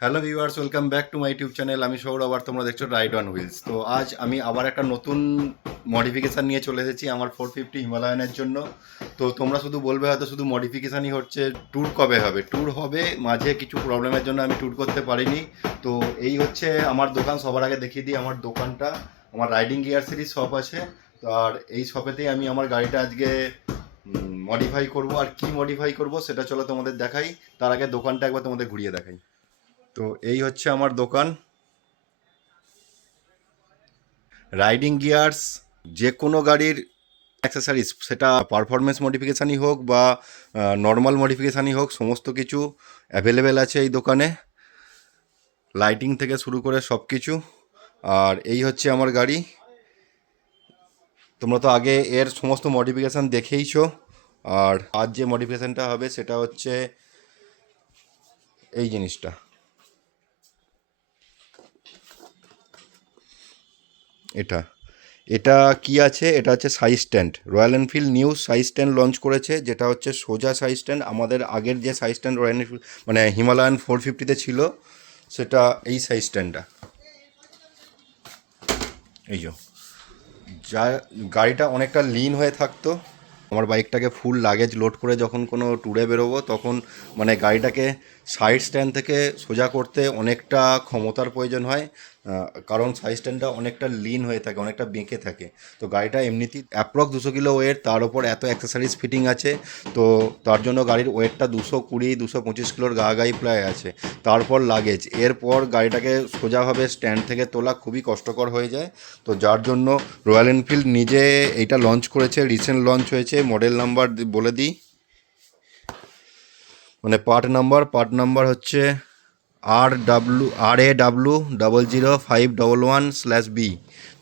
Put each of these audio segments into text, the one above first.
Hello viewers, welcome back to my YouTube channel. আমি সৌরভ আর তোমরা দেখছো রাইড অন হুইলস। তো আজ আমি আবার একটা নতুন মডিফিকেশান নিয়ে চলে এসেছি আমার 450 হিমালয়ানের জন্য। তো তোমরা শুধু বলবে হয়তো শুধু মডিফিকেশানই হচ্ছে, ট্যুর কবে হবে? ট্যুর হবে, মাঝে কিছু প্রবলেমের জন্য আমি ট্যুর করতে পারিনি। তো এই হচ্ছে আমার দোকান। সবার আগে দেখিয়ে দিই আমার দোকানটা। আমার রাইডিং গিয়ার সিরিজ শপ আছে। তো আর এই শপেতেই আমি আমার গাড়িটা আজকে মডিফাই করব। আর কি মডিফাই করব সেটা চলো তোমাদের দেখাই। তার আগে দোকানটা একবার তোমাদের ঘুরিয়ে দেখাই। তো এই হচ্ছে আমার দোকান। রাইডিং গিয়ার্স, যে কোনো গাড়ির অ্যাক্সেসরিজ, সেটা পারফরমেন্স মডিফিকেশানই হোক বা নর্মাল মডিফিকেশানই হোক, সমস্ত কিছু অ্যাভেলেবেল আছে এই দোকানে। লাইটিং থেকে শুরু করে সব কিছু। আর এই হচ্ছে আমার গাড়ি। তোমরা তো আগে এর সমস্ত মডিফিকেশান দেখেইছো। আর আজ যে মডিফিকেশানটা হবে সেটা হচ্ছে এই জিনিসটা। এটা এটা কি আছে? এটা হচ্ছে size stand. Royal Enfield new size stand launch করেছে, যেটা হচ্ছে সোজা সাইজ স্ট্যান্ড। আমাদের আগের যে সাইজ স্ট্যান্ড রয়্যাল এনফিল্ড মানে হিমালয়ান 450-তে ছিল, সেটা এই সাইজ স্ট্যান্ডটা। এই যে যা গাড়িটা অনেকটা লিন হয়ে থাকতো। আমার বাইকটাকে ফুল লাগেজ লোড করে যখন কোনো ট্যুরে বেরোবো, তখন মানে গাড়িটাকে সাইড স্ট্যান্ড থেকে সোজা করতে অনেকটা ক্ষমতার প্রয়োজন হয়। কারণ সাইড স্ট্যান্ডটা অনেকটা লিন হয়ে থাকে, অনেকটা বেঁকে থাকে। তো গাড়িটা এমনিতেই অ্যাপ্রক্স 200 কিলো ওয়েট, তার ওপর এত অ্যাক্সেসরিজ ফিটিং আছে। তো তার জন্য গাড়ির ওয়েটটা 220-225 কিলোর গায়ে প্রায় আছে। তারপর লাগেজ, এরপর গাড়িটাকে সোজাভাবে স্ট্যান্ড থেকে তোলা খুবই কষ্টকর হয়ে যায়। তো যার জন্য রয়্যাল এনফিল্ড নিজে এইটা লঞ্চ করেছে, রিসেন্ট লঞ্চ হয়েছে। মডেল নাম্বার বলে দিই, মানে পার্ট নাম্বার হচ্ছে RA W 0051/B।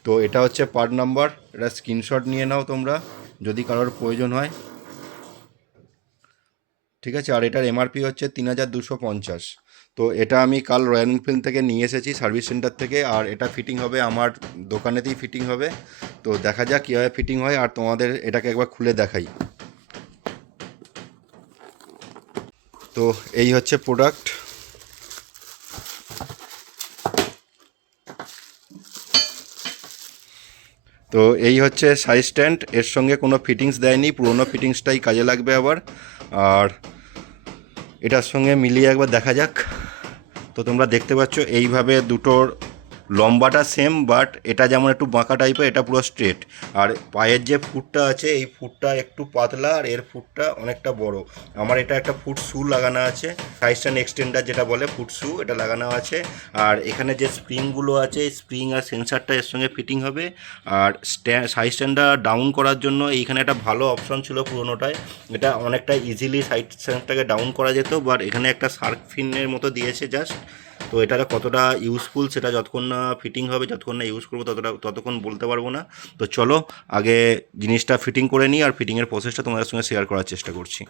তো এটা হচ্ছে পার্ট নাম্বার। এটা স্ক্রিনশট নিয়ে নাও তোমরা যদি কারোর প্রয়োজন হয়। ঠিক আছে। আর এটার এমআরপি হচ্ছে 3250। তো এটা আমি কাল রয়্যাল এনফিল্ড থেকে নিয়ে এসেছি, সার্ভিস সেন্টার থেকে। আর এটা ফিটিং হবে আমার দোকানেতেই ফিটিং হবে। তো দেখা যাক কীভাবে ফিটিং হয়, আর তোমাদের এটাকে একবার খুলে দেখাই। তো এই হচ্ছে প্রোডাক্ট। তো এই হচ্ছে সাইজ স্ট্যান্ড। এর সঙ্গে কোনো ফিটিংস দেয়নি, পুরোনো ফিটিংসটাই কাজে লাগবে আবার। আর এটার সঙ্গে মিলিয়ে একবার দেখা যাক। তো তোমরা দেখতে পাচ্ছ এইভাবে দুটোর লম্বাটা সেম, বাট এটা যেমন একটু বাঁকা টাইপের, এটা পুরো স্ট্রেট। আর পায়ের যে ফুটটা আছে, এই ফুটটা একটু পাতলা, আর এর ফুটটা অনেকটা বড়। আমার এটা একটা ফুট শু লাগানো আছে, সাইড স্ট্যান্ড এক্সটেন্ডার যেটা বলে, ফুট শু, এটা লাগানো আছে। আর এখানে যে স্প্রিংগুলো আছে, স্প্রিং আর সেন্সারটা এর সঙ্গে ফিটিং হবে। আর সাইড স্ট্যান্ডটা ডাউন করার জন্য এইখানে একটা ভালো অপশন ছিল পুরোনোটায়। এটা অনেকটা ইজিলি সাইড স্ট্যান্ডটাকে ডাউন করা যেত, বাট এখানে একটা শার্ক ফিনের মতো দিয়েছে জাস্ট। তো এটা কতটা ইউজফুল সেটা যতক্ষণ না ফিটিং হবে, যতক্ষণ না ইউজ করবো, ততক্ষণ বলতে পারবো না। তো চলো আগে জিনিসটা ফিটিং করে নিই, আর ফিটিংয়ের প্রসেসটা তোমাদের সঙ্গে শেয়ার করার চেষ্টা করছি।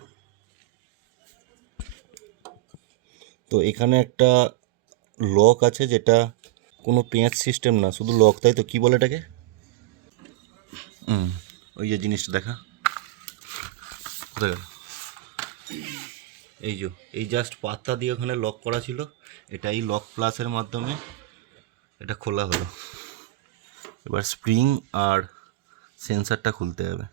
তো এখানে একটা লক আছে, যেটা কোনো পেঁয়াজ সিস্টেম না, শুধু লক। তাই তো, কী বলে এটাকে? ওই যে জিনিসটা দেখা, কোথায় গেল? এই যে, এই জাস্ট পাতা দিয়ে ওখানে লক করা ছিল। এটা এই লক প্লাসের মাধ্যমে এটা খোলা হলো। এবার স্প্রিং আর সেন্সারটা খুলতে হবে।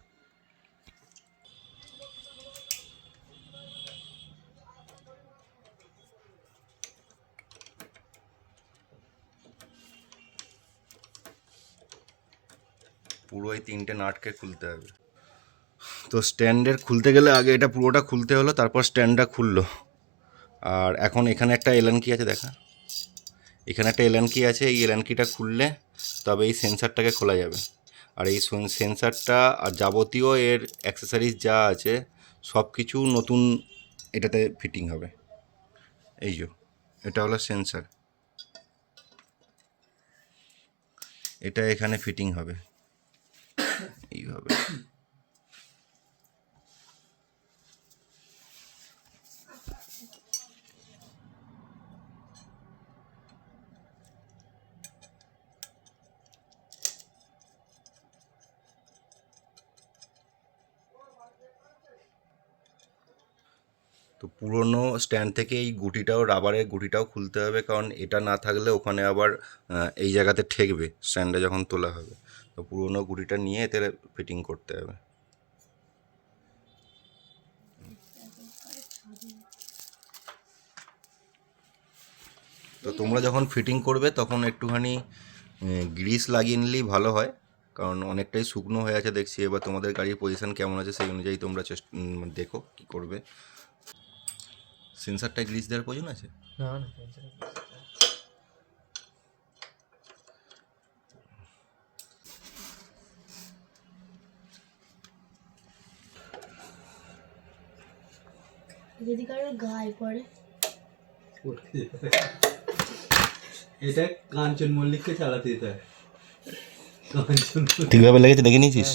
পুরো এই তিনটে নাটকে খুলতে হবে। তো স্ট্যান্ডের খুলতে গেলে আগে এটা পুরোটা খুলতে হলো, তারপর স্ট্যান্ডটা খুললো। আর এখন এখানে একটা এলএন কি আছে দেখা, এখানে একটা এলএন কি আছে। এই এলএন কিটা খুললে তবে এই সেন্সারটাকে খোলা যাবে। আর এই সেন্সারটা আর যাবতীয় এর অ্যাক্সেসরিজ যা আছে সব কিছু নতুন এটাতে ফিটিং হবে। এই যে, এটা হলো সেন্সার, এটা এখানে ফিটিং হবে এইভাবে। তো পুরনো স্ট্যান্ড থেকে এই গুটিটাও, রাবারের গুটিটাও খুলতে হবে, কারণ এটা না থাকলে ওখানে আবার এই জায়গাতে ঠেকবে স্ট্যান্ডে যখন তোলা হবে। তো পুরনো গুটিটা নিয়ে এতে ফিটিং করতে হবে। তো তোমরা যখন ফিটিং করবে তখন একটুখানি গ্রিস লাগিয়ে নিলেই ভালো হয়, কারণ অনেকটাই শুকনো হয়ে আছে দেখছি। এবার তোমাদের গাড়ির পজিশন কেমন আছে সেই অনুযায়ী তোমরা দেখো কি করবে। সেন্সারটায় গ্রিস দেওয়ার প্রয়োজন আছে? না না, যদি কারোর গায়ে পড়ে, এটা কাঞ্চন মল্লিককে চালাতে দিতে হয়। ঠিকভাবে লেগেছে দেখে নিয়েছিস?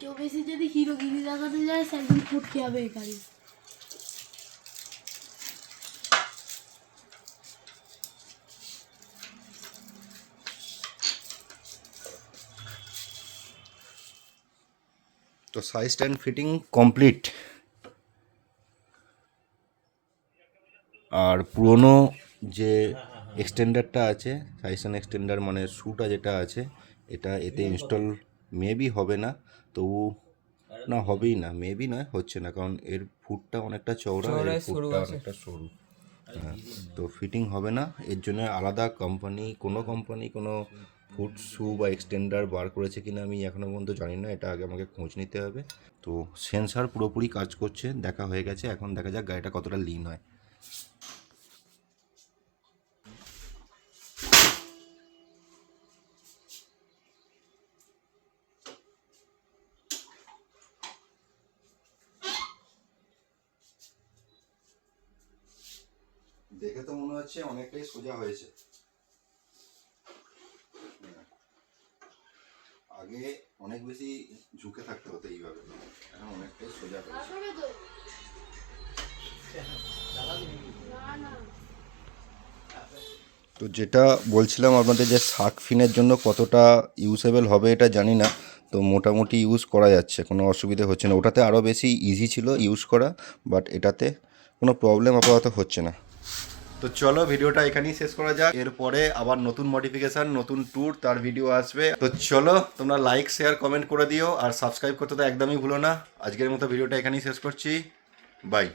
কেউ বেশি যদি হিরোগিরি দেখাতে যায় সেদিন ফুটকে হবে এই গাড়ি। তো সাইজ স্ট্যান্ড ফিটিং কমপ্লিট। আর পুরনো যে এক্সটেন্ডারটা আছে, সাইজ স্ট্যান্ড এক্সটেন্ডার মানে শুটা যেটা আছে, এটা এতে ইনস্টল মেবি হবে না, তবু না হবেই না, মেবি নয়, হচ্ছে না, কারণ এর ফুটটা অনেকটা চওড়া, এর ফুটটা অনেকটা সরু। হ্যাঁ, তো ফিটিং হবে না। এর জন্য আলাদা কোম্পানি, কোনো ফুট শু বা এক্সটেন্ডার বার করেছে কিনা আমি এখনও পর্যন্ত জানি না, এটা আগে আমাকে খোঁজ নিতে হবে। তো সেন্সার পুরোপুরি কাজ করছে, দেখা হয়ে গেছে, এখন দেখা যাক গাড়িটা কতটা লিন হয়। দেখে তো মনে হচ্ছে অনেকটাই সোজা হয়েছে। আগে অনেক বেশি ঝুঁকে থাকতে হতো, এইভাবে এখন অনেকটাই সোজা হয়েছে। তো যেটা বলছিলাম আপনাদের, যে শার্ক ফিনের জন্য কতটা ইউজেবল হবে এটা জানি না, তো মোটামুটি ইউজ করা যাচ্ছে, কোনো অসুবিধা হচ্ছে না। ওটাতে আরও বেশি ইজি ছিল ইউজ করা, বাট এটাতে কোনো প্রবলেম আপাতত হচ্ছে না। তো চলো ভিডিওটা এখানেই শেষ করা যাক, এরপরে আবার নতুন মডিফিকেশান, নতুন ট্যুর, তার ভিডিও আসবে। তো চলো তোমরা লাইক শেয়ার কমেন্ট করে দিও, আর সাবস্ক্রাইব করতে তো একদমই ভুলো না। আজকের মতো ভিডিওটা এখানেই শেষ করছি, বাই।